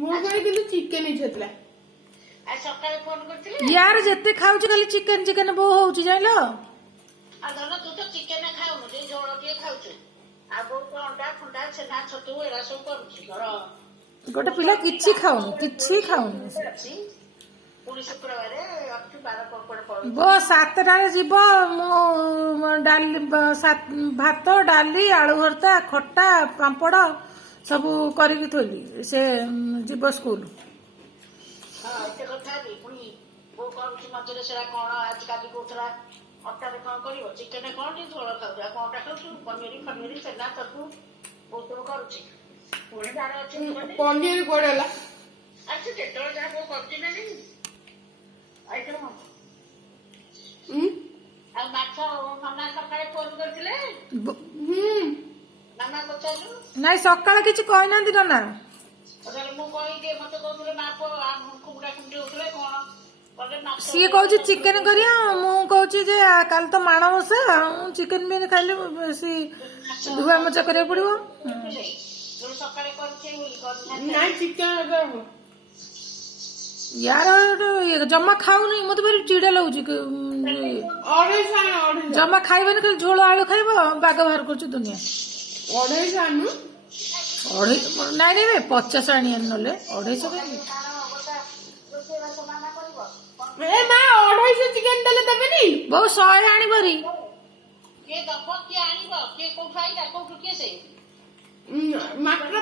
ମୁଁ କହିଥିଲି ଚିକେନ ଇଚ୍ଛା आज सकाळे फोन करथिले यार जेते खाऊची खाली चिकन चिकन बो होउची जाइलो आ धन तू तो चिकेन खाउनु जे जोळ के खाउछु आ बो तो अंडा फंडा छेना छतु एरा सब करूची घर गोटे पिला किछि खाउनु पुणी शुक्रवार अक्टू 12 पकड़ पड़ बो 7 टाळे जीव मु डाली भात डाली आलू भरता खट्टा पांपड़ सब करिक थोली से जीव स्कूल हाँ एते कथा भी पुणी बो करूची मजरे सेरा कोन आज काली कोथरा अट्टा रे कोन करिवो चिकेन कोन टी झोळ खाउजा कोनटा खाउछु पनीर छेना छतु बो तो करूची पुणी जाने अछि पनीर कोडेला अच्छा केतळ जा बो करती ना नहीं आइटम आ माछ मामा सकाळे फोन करथिले मामा पचारू नाइ सकाळ किछि कहना दिन ना अरे मु कहि दे मते कहथले माप कुकुडा कुंडी होतले कोन कले माछ सी कहूची चिकेन करिया मु कहूची जे काल तो माणवसा चिकेन भी खाइले सी धुआ मचा करे पड़िबो जो सकाळे करछे हुई करना ना चिकेन यार जमा खाऊ नहीं मत भारी चिड़ा लगुच जमा खाइबे खाली झोल आलू खाइब बाग बाहर कर दुनिया अढ़े नाई नाई 50 आनी नले 250 चिकेन देले देबेनी बहु 100 आनी भरी के दब के आनिबो के कोठाई दा कोठु के से मात्र